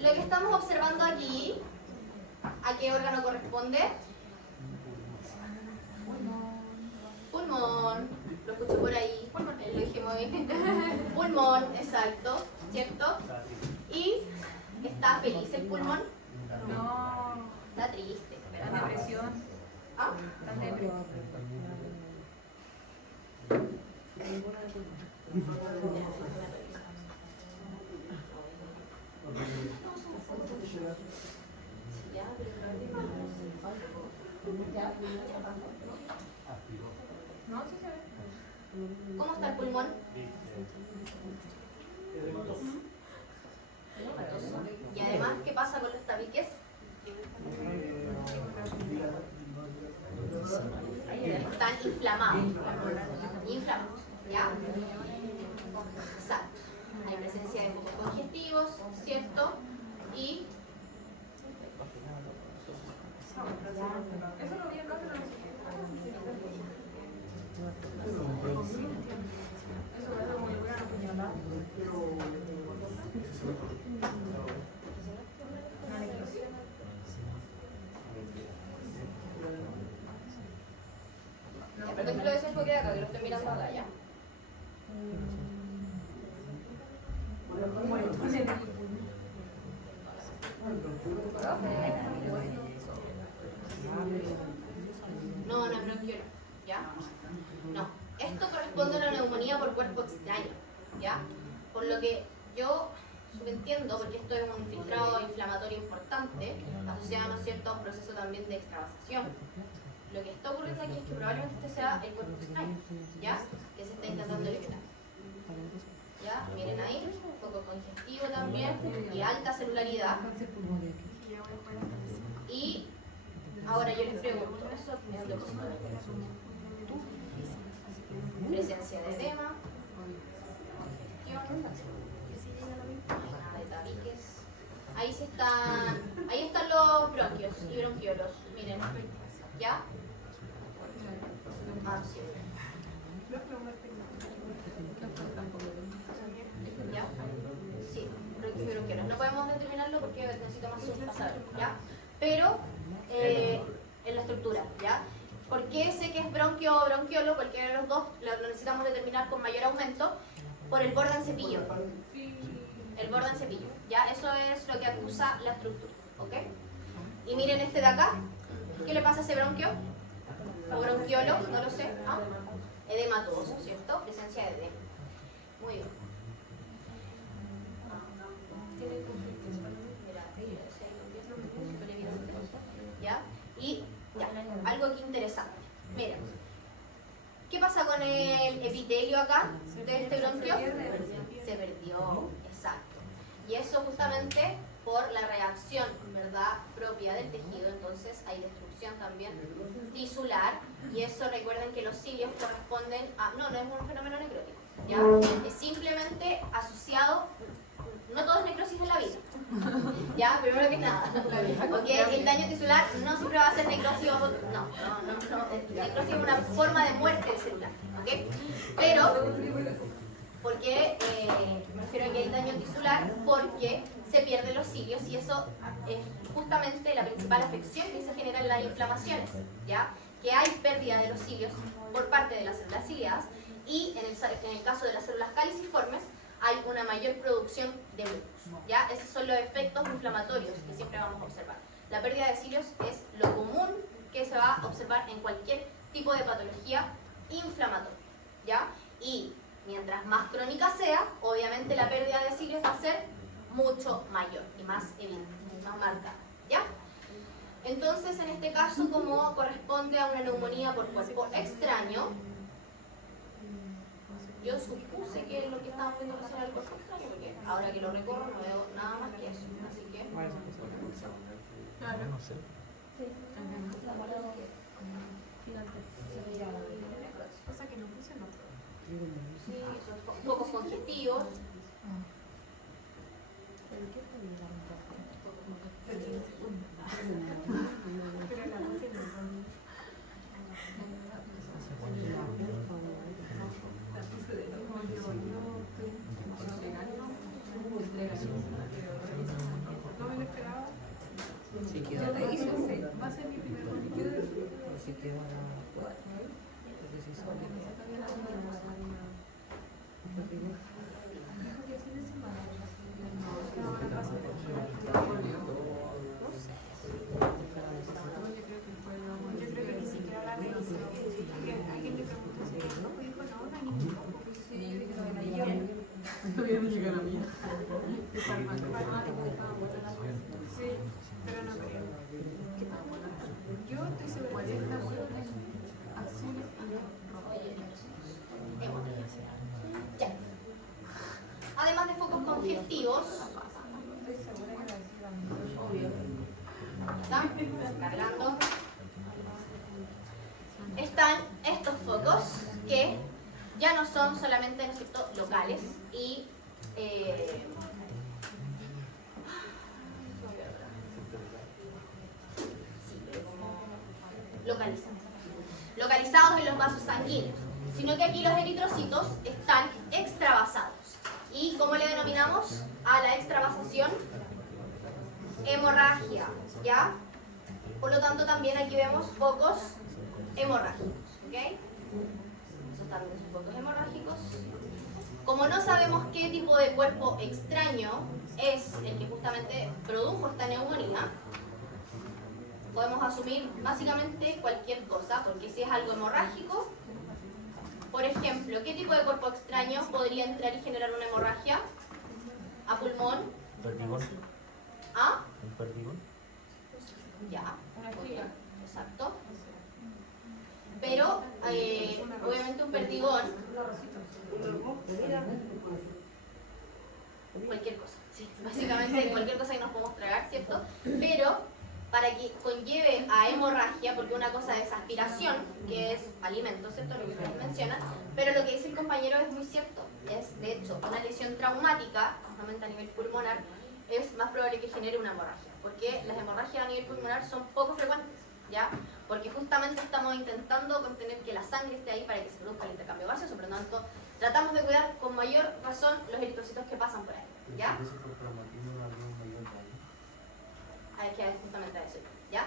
lo que estamos observando aquí, ¿a qué órgano corresponde? Pulmón. Lo escuché por ahí, lo dije muy bien. Pulmón, exacto, ¿cierto? ¿Y está feliz el pulmón? No. Está triste. La depresión. ¿Ah? La depresión. No, sí se ve. ¿Cómo está el pulmón? Y además, ¿qué pasa con los tabiques? Están inflamados. Inflamados, ¿ya? Exacto. Hay presencia de focos congestivos, ¿cierto? Y Eso lo vi acá, pero no sé qué. Eso es muy bueno. por ejemplo, ese enfoque de acá, que lo estoy mirando acá, ¿ya? No, no es bronquiolo, ¿ya? No. Esto corresponde a una neumonía por cuerpo extraño, ¿ya? Por lo que yo subentiendo, porque esto es un infiltrado inflamatorio importante, asociado, ¿no es cierto?, a un proceso también de extravasación. Lo que está ocurriendo aquí es que probablemente este sea el cuerpo extraño, ¿ya? Que se está intentando eliminar. ¿Ya? Miren ahí, poco congestivo también y alta celularidad. Y ahora yo les pregunto, ¿eso me ando presencia de edema? Nada de tabiques. Ahí están los bronquios y bronquiolos, miren, ¿ya? Ah, sí. ¿Ya? Sí, bronquios y bronquiolos. No podemos determinarlo porque necesito más zoom para saberlo, ¿ya? Pero en la estructura, ¿ya? ¿Por qué sé que es bronquio o bronquiolo? Porque los dos lo necesitamos determinar con mayor aumento por el borde en cepillo. El borde en cepillo, ¿ya? Eso es lo que acusa la estructura, ¿ok? Y miren este de acá. ¿Qué le pasa a ese bronquio? O bronquiolo, no lo sé. ¿Ah? Edematoso, ¿cierto? Presencia de edema. Muy bien. ¿Ya? Y ya, algo aquí interesante. Miren, ¿qué pasa con el epitelio acá de este bronquio? Se perdió, exacto. Y eso justamente por la reacción, ¿verdad?, propia del tejido. Entonces hay destrucción también tisular. Y eso, recuerden que los cilios corresponden a... No es un fenómeno necrótico, ¿ya? Es simplemente asociado... No todo es necrosis en la vida, ¿ya? Primero que nada, ¿ok? El daño tisular no siempre va a ser necrosis, no. Necrosis es una forma de muerte celular, ¿ok? Pero, ¿por qué me refiero a que hay daño tisular? Porque se pierden los cilios y eso es justamente la principal afección que se genera en las inflamaciones, ¿ya? Que hay pérdida de los cilios por parte de las células ciliadas y en el caso de las células caliciformes hay una mayor producción de mucus, ¿ya? Esos son los efectos inflamatorios que siempre vamos a observar. La pérdida de cilios es lo común que se va a observar en cualquier tipo de patología inflamatoria, ¿ya? Y mientras más crónica sea, obviamente la pérdida de cilios va a ser mucho mayor y más evidente, más marcada, ¿ya? Entonces, en este caso, como corresponde a una neumonía por cuerpo extraño, yo supuse que lo que estábamos viendo era el cuerpo extraño, porque ahora que lo recorro no veo nada más que eso, así que... No sé. Cosa que no funcionó. Sí, son focos congestivos. si te van a jugar. Porque si son Yo creo que ni siquiera la revisó. Porque alguien le preguntó si no, pues dijo no, no hay ningún poco. Pues sí, yo dije no, no, yo. todavía no llega la mía. Sí, pero no creo. Yo estoy segura que está bueno azules y rojo. Ya. Además de focos conflictivos, Estoy segura que va a decir ¿está? Cargando. Están estos focos que ya no son solamente, ¿no es cierto?, locales y localizados en los vasos sanguíneos, sino que aquí los eritrocitos están extravasados. ¿Y cómo le denominamos a la extravasación? Hemorragia, ¿ya? Por lo tanto, también aquí vemos focos hemorrágicos, ¿ok? Esos también son focos hemorrágicos. Como no sabemos qué tipo de cuerpo extraño es el que justamente produjo esta neumonía, podemos asumir básicamente cualquier cosa, porque si es algo hemorrágico, por ejemplo, ¿qué tipo de cuerpo extraño podría entrar y generar una hemorragia? ¿A pulmón? Perdigón. ¿A? Un perdigón. Ya, muy bien, exacto. Pero, obviamente un perdigón, cualquier cosa, sí, básicamente cualquier cosa que nos podemos tragar, ¿cierto? Pero, para que conlleve a hemorragia, porque una cosa es aspiración, que es alimento, ¿cierto? Lo que ustedes mencionan, pero lo que dice el compañero es muy cierto. Es, de hecho, una lesión traumática, justamente a nivel pulmonar, es más probable que genere una hemorragia, porque las hemorragias a nivel pulmonar son poco frecuentes, ¿ya? Porque justamente estamos intentando contener que la sangre esté ahí para que se produzca el intercambio gaseoso, por lo tanto, tratamos de cuidar con mayor razón los eritrocitos que pasan por ahí, ¿ya? Hay que justamente a eso, ¿ya?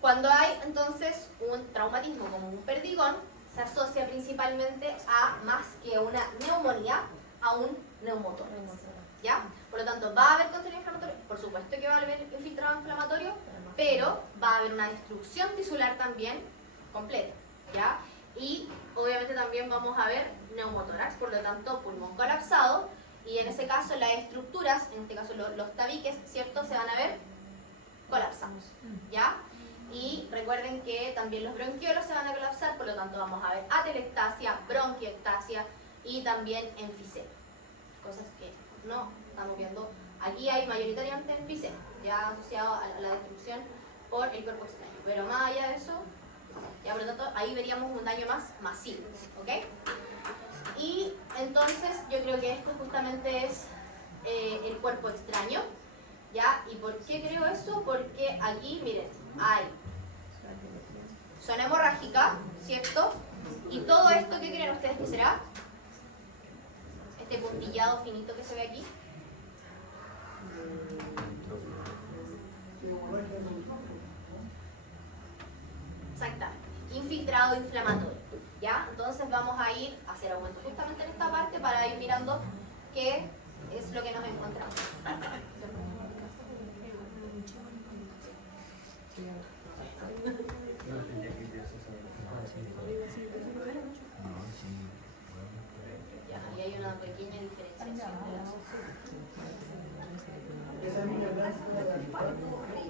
Cuando hay entonces un traumatismo como un perdigón, se asocia principalmente a más que una neumonía, a un neumotórax, ¿ya? Por lo tanto, ¿va a haber contenido inflamatorio? Por supuesto que va a haber infiltrado inflamatorio, pero va a haber una destrucción tisular también completa, ¿ya? Y obviamente también vamos a ver neumotórax, por lo tanto, pulmón colapsado, y en ese caso las estructuras, en este caso los tabiques, ¿cierto?, se van a ver colapsados, ¿ya? Y recuerden que también los bronquiolos se van a colapsar, por lo tanto vamos a ver atelectasia, bronquiectasia y también enfisema, cosas que no estamos viendo. Aquí hay mayoritariamente enfisema, ya asociado a la destrucción por el cuerpo extraño, pero más allá de eso, ya por lo tanto ahí veríamos un daño más masivo, ¿ok? Y entonces yo creo que esto justamente es el cuerpo extraño, ¿ya? ¿Y por qué creo eso? Porque aquí, miren, hay zona hemorrágica, ¿cierto? Y todo esto, ¿qué creen ustedes que será? Este puntillado finito que se ve aquí. Exactamente, infiltrado inflamatorio, ¿ya? Entonces vamos a ir a hacer aumento justamente en esta parte para ir mirando qué es lo que nos encontramos. Ya, ahí hay una pequeña diferenciación.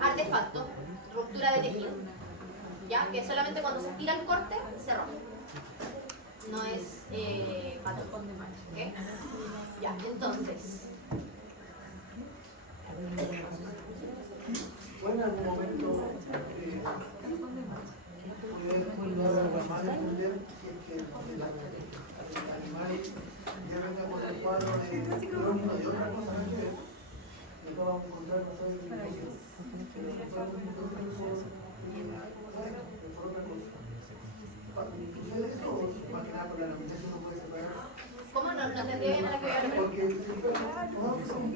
Artefacto, ruptura de tejido, ya, que solamente cuando se tira el corte se rompe. No es patrón, ¿ok? Ya, entonces. Bueno, en algún momento poder entender que los animales deben de por el cuadro de crónico de otra cosa que no vamos a encontrar nosotros en el ¿sucede eso o más que nada por la nominación no puede separar? ¿Cómo no tendría bien a la que voy a hablar? Porque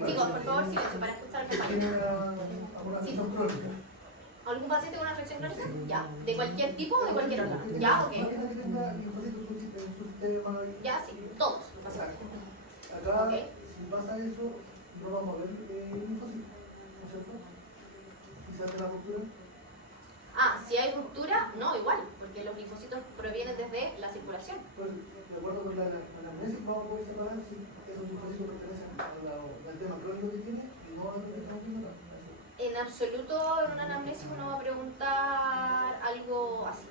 Chicos, por favor, silencio para escuchar al compañero. tiene una crónica. ¿Algún paciente con una afección crónica? Ya. ¿De cualquier tipo o de cualquier órgano? ¿Ya? Ok. Ya, sí. Todos los pacientes. Acá, Ok. si pasa eso, no vamos a ver linfocitos, ¿no es cierto? Si se hace la ruptura. Ah, si hay ruptura, no, igual, porque los linfocitos provienen desde la circulación. Pues, de acuerdo con la anamnesis, vamos a poder separar si esos linfocitos pertenecen al tema crónico que tiene y no a lo que estamos viendo acá. En absoluto en una anamnesis uno va a preguntar algo así,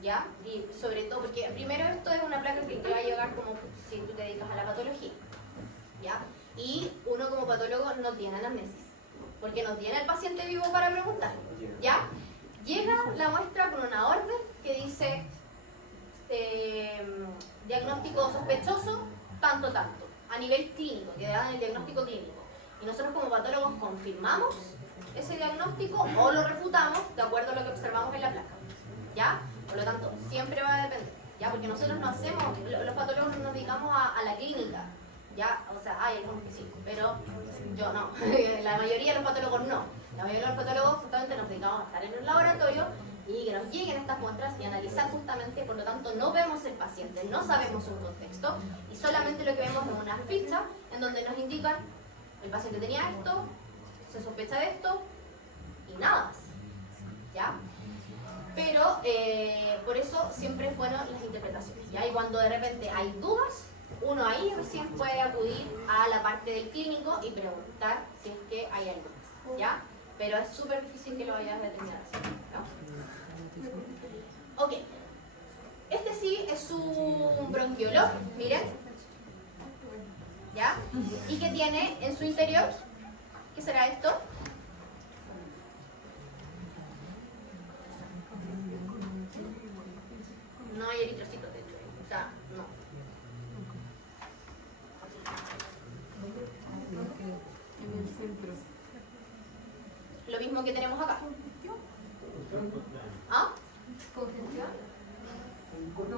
¿ya? Y sobre todo, porque primero esto es una placa que te va a llegar como si tú te dedicas a la patología, ¿ya? Y uno como patólogo no tiene anamnesis, porque no tiene el paciente vivo para preguntar, ¿ya? Llega la muestra con una orden que dice diagnóstico sospechoso, tanto, a nivel clínico, que dan el diagnóstico clínico. Y nosotros como patólogos confirmamos ese diagnóstico o lo refutamos de acuerdo a lo que observamos en la placa, ¿ya? Por lo tanto, siempre va a depender, ¿ya? Porque nosotros no hacemos, los patólogos no nos dedicamos a la clínica, ¿ya? O sea, hay algunos que sí, pero yo no. La mayoría de los patólogos no. La mayoría de los patólogos justamente nos dedicamos a estar en un laboratorio y que nos lleguen estas muestras y analizar justamente, por lo tanto no vemos el paciente, no sabemos su contexto y solamente lo que vemos es una ficha en donde nos indican el paciente tenía esto, se sospecha de esto y nada más, ¿ya? Pero por eso siempre es bueno las interpretaciones, ¿ya? Y cuando de repente hay dudas, uno ahí recién puede acudir a la parte del clínico y preguntar si es que hay algo más, ¿ya? Pero es súper difícil que lo vayas a determinar así, ¿no? Ok. Este sí es un bronquiolo, miren. ¿Ya? Y que tiene en su interior, ¿qué será esto? No hay eritrocitos, de hecho. O sea, no. En el centro. Lo mismo que tenemos acá. ¿Ah? ¿Congestión?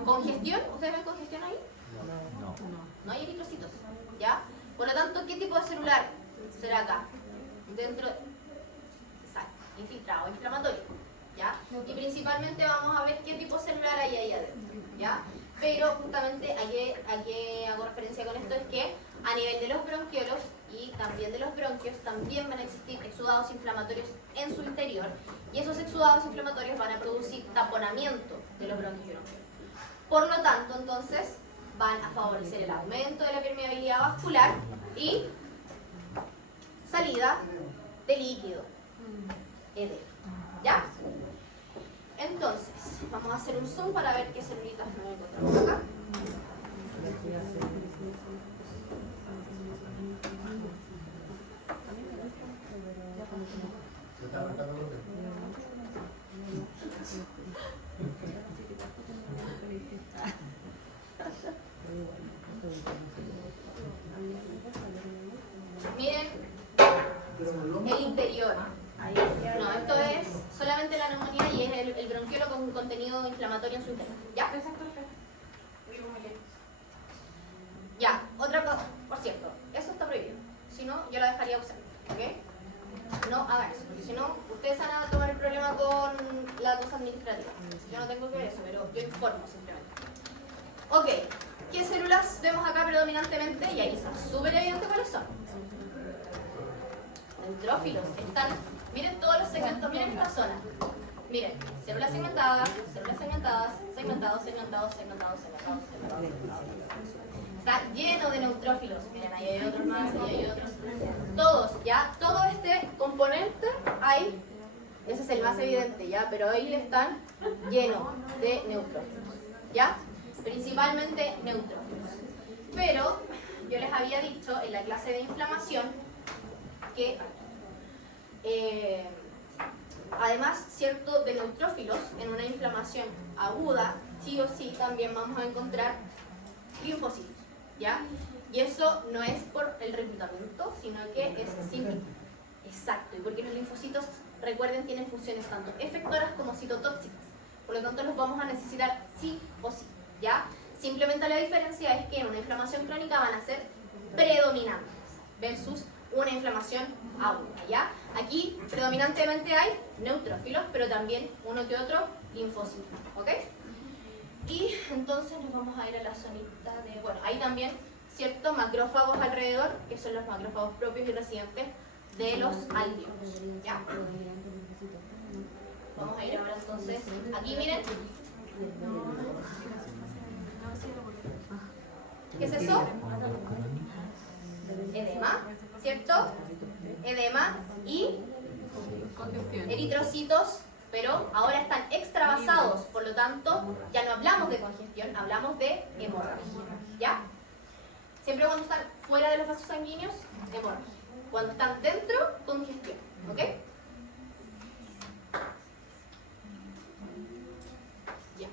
¿Congestión? ¿Ustedes ven congestión ahí? No hay eritrocitos, ¿ya? Por lo tanto, ¿qué tipo de celular será acá? Dentro, exacto, infiltrado, inflamatorio, ¿ya? Y principalmente vamos a ver qué tipo de celular hay ahí adentro, ¿ya? Pero justamente a qué hago referencia con esto es que a nivel de los bronquiolos y también de los bronquios también van a existir exudados inflamatorios en su interior y esos exudados inflamatorios van a producir taponamiento de los bronquios y bronquiolos. Por lo tanto, entonces, van a favorecer el aumento de la permeabilidad vascular y salida de líquido, edema, ¿ya? Entonces, vamos a hacer un zoom para ver qué celulitas nos encontramos acá. Se está arrancando los dedos. Miren el interior. No, esto es solamente la neumonía y es el bronquiolo con un contenido inflamatorio en su interior. ¿Ya? Ya, otra cosa, por cierto, eso está prohibido. Si no, yo la dejaría usar, ¿ok? No hagan eso, porque si no, ustedes van a tomar el problema con la cosa administrativa. Yo no tengo que ver eso, pero yo informo simplemente. Ok, ¿qué células vemos acá predominantemente? Y ahí está súper evidente cuáles son. Neutrófilos, están, miren todos los segmentos, miren esta zona. Miren, células segmentadas, segmentados. Está lleno de neutrófilos. Miren, ahí hay otros más, ahí hay otros. Todos, ¿ya? Todo este componente ahí, ese es el más evidente, ¿ya? Pero ahí están llenos de neutrófilos, ¿ya? Principalmente neutrófilos. Pero yo les había dicho en la clase de inflamación que además, cierto, de neutrófilos en una inflamación aguda, sí o sí también vamos a encontrar linfocitos, ¿ya? Y eso no es por el reclutamiento, sino que es simple. Exacto, y porque los linfocitos, recuerden, tienen funciones tanto efectoras como citotóxicas. Por lo tanto, los vamos a necesitar sí o sí, ¿ya? Simplemente la diferencia es que en una inflamación crónica van a ser predominantes versus una inflamación aguda, ¿ya? Aquí predominantemente hay neutrófilos, pero también uno que otro linfocitos, ¿ok? Y entonces nos vamos a ir a la zonita de, bueno, hay también ciertos macrófagos alrededor, que son los macrófagos propios y residentes de los alveolos, ¿ya? Vamos a ir ahora entonces, aquí miren, ¿qué es eso? Edema, ¿cierto? Edema y Congestión. eritrocitos, pero ahora están extravasados, por lo tanto ya no hablamos de congestión, hablamos de hemorragia, ¿ya? Siempre cuando están fuera de los vasos sanguíneos, hemorragia. Cuando están dentro, congestión, ¿ok? Ya.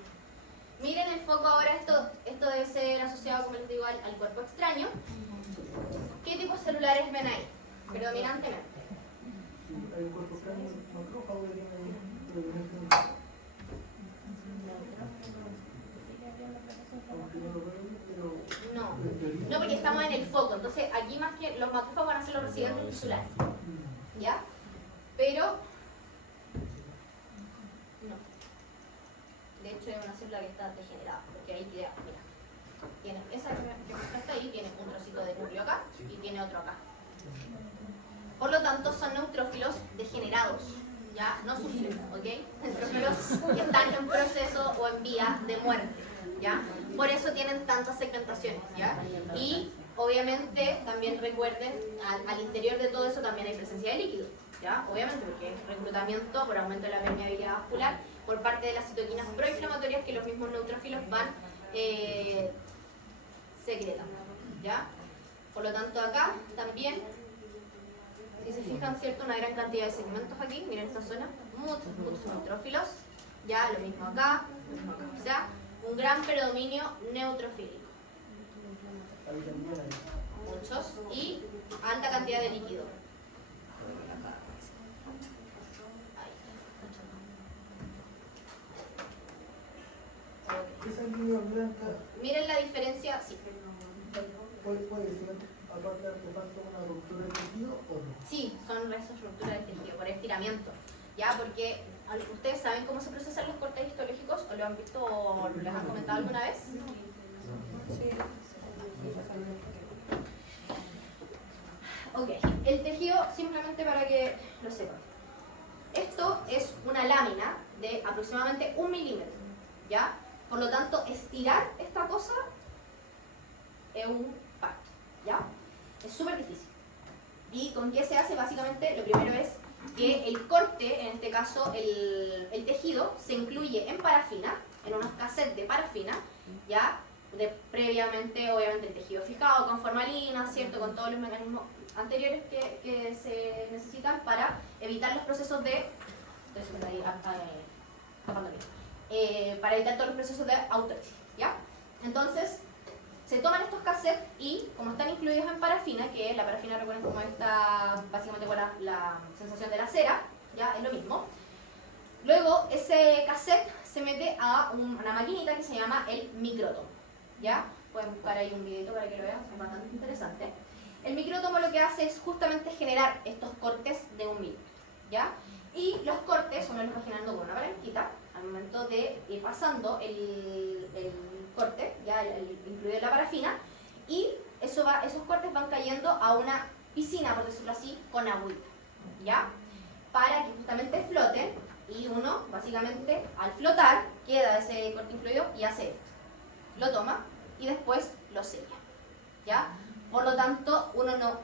Miren el foco ahora, esto debe ser asociado, como les digo, al cuerpo extraño. ¿Qué tipos celulares ven ahí? Predominantemente. Hay un cuerpo extraño, macrófago que tiene aunque no lo veo, pero No, porque estamos en el foco, entonces aquí más que los macrófagos van a ser los residentes tisulares, ¿ya? Pero, no. De hecho es una célula que está degenerada, porque ahí queda, mira, tiene esa que mostraste ahí, tiene un trocito de núcleo acá y tiene otro acá. Por lo tanto, son neutrófilos degenerados, ya no sufridos, ¿ok? Neutrófilos que están en proceso o en vía de muerte, ¿ya? Por eso tienen tantas segmentaciones, ¿ya? Y obviamente también recuerden, al interior de todo eso también hay presencia de líquido, ¿ya? Obviamente porque es reclutamiento por aumento de la permeabilidad vascular por parte de las citoquinas proinflamatorias que los mismos neutrófilos van secretando, ¿ya? Por lo tanto acá también, si se fijan, ¿cierto? Una gran cantidad de segmentos aquí, miren esta zona, muchos neutrófilos, ya lo mismo acá, o sea, un gran predominio neutrofílico. ahí también hay. Muchos, y alta cantidad de líquido. Esa línea blanca Miren la diferencia, sí, puede ser, aparte de artefacto, una ruptura de tejido o no. sí, son restos ruptura del tejido por estiramiento, ya, porque ustedes saben cómo se procesan los cortes histológicos, o lo han visto o les han comentado alguna vez. Ok, el tejido, simplemente para que lo sepan. Esto es una lámina de aproximadamente 1 milímetro, ¿ya? Por lo tanto, estirar esta cosa es un parto, ¿ya? Es súper difícil. ¿Y con qué se hace? Básicamente, lo primero es que el corte, en este caso el tejido, se incluye en parafina, en unos cassettes de parafina, ¿ya? Previamente, obviamente, el tejido fijado con formalina, ¿cierto? Con todos los mecanismos anteriores que se necesitan para evitar los procesos de... para evitar todos los procesos de autopsia, ¿ya? Entonces, se toman estos cassettes y, como están incluidos en parafina, que la parafina, recuerden como está básicamente con la sensación de la cera, ¿ya? Es lo mismo. Luego, ese cassette se mete a una maquinita que se llama el micrótomo, ¿ya? Pueden buscar ahí un videito para que lo vean, es bastante interesante. El micrótomo lo que hace es justamente generar estos cortes de 1 milímetro, ¿ya? Y los cortes uno los va generando con una palanquita al momento de ir pasando el corte, ya incluido en la parafina, y esos cortes van cayendo a una piscina, por decirlo así, con agüita, ¿ya? Para que justamente floten, y uno, básicamente, al flotar, queda ese corte incluido y hace esto. Lo toma y después lo sella, ¿ya? Por lo tanto, uno no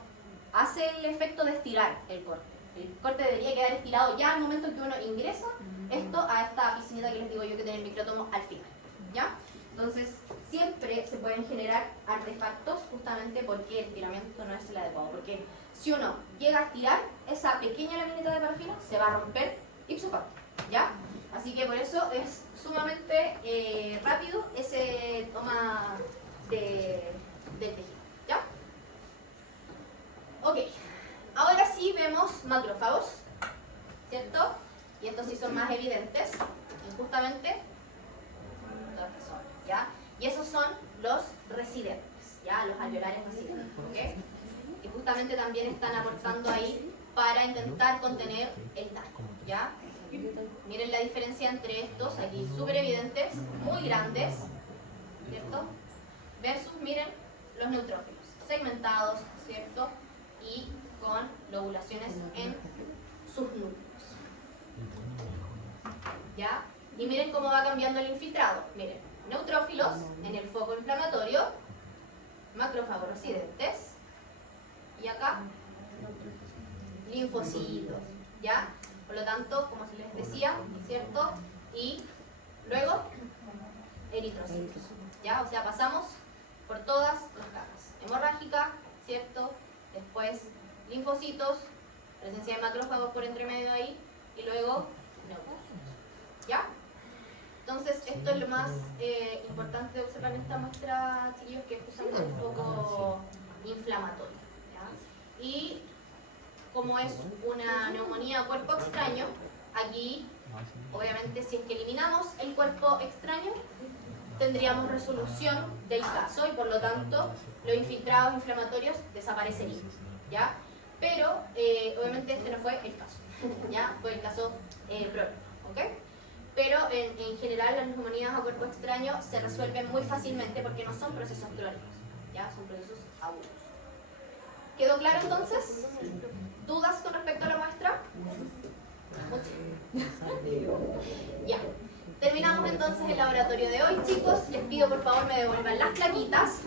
hace el efecto de estirar el corte. El corte debería quedar estirado ya al momento que uno ingresa esto a esta piscinita que les digo yo que tiene el micrótomo al final, ¿ya? Entonces, siempre se pueden generar artefactos justamente porque el estiramiento no es el adecuado. Porque si uno llega a estirar esa pequeña laminita de parafina, se va a romper ipso facto, ¿ya? Así que por eso es sumamente rápido ese toma del tejido, ¿ya? Ok, ahora sí vemos macrófagos, ¿cierto? Y estos sí son más evidentes, y justamente todas estas son, ¿ya? Y esos son los residentes, ¿ya? Los alveolares residentes, ¿ok? Que justamente también están aportando ahí para intentar contener el daño, ¿ya? Miren la diferencia entre estos, aquí súper evidentes, muy grandes, ¿cierto? Versus, miren, los neutrófilos, segmentados, ¿cierto? Y con lobulaciones en sus núcleos, ¿ya? Y miren cómo va cambiando el infiltrado. Miren, neutrófilos en el foco inflamatorio, macrófagos residentes, y acá, linfocitos, ¿ya? Por lo tanto, como se les decía, ¿cierto? Y luego, eritrocitos, ¿ya? O sea, pasamos por todas las capas. Hemorrágica, ¿cierto? Después, linfocitos, presencia de macrófagos por entre medio ahí, y luego, neutrófilos, ¿ya? Entonces, esto es lo más importante de observar en esta muestra, chiquillos, que es justamente el foco inflamatorio, ¿ya? Y como es una neumonía a cuerpo extraño, aquí, obviamente, si es que eliminamos el cuerpo extraño, tendríamos resolución del caso y por lo tanto los infiltrados inflamatorios desaparecerían, ¿ya? Pero, obviamente, este no fue el caso, ¿ya? Fue el caso prolongado, ¿ok? Pero en general las neumonías a cuerpo extraño se resuelven muy fácilmente porque no son procesos crónicos, ¿ya? Son procesos agudos. ¿Quedó claro entonces? ¿Dudas con respecto a la muestra? Ya. Terminamos entonces el laboratorio de hoy, chicos. Les pido por favor me devuelvan las plaquitas.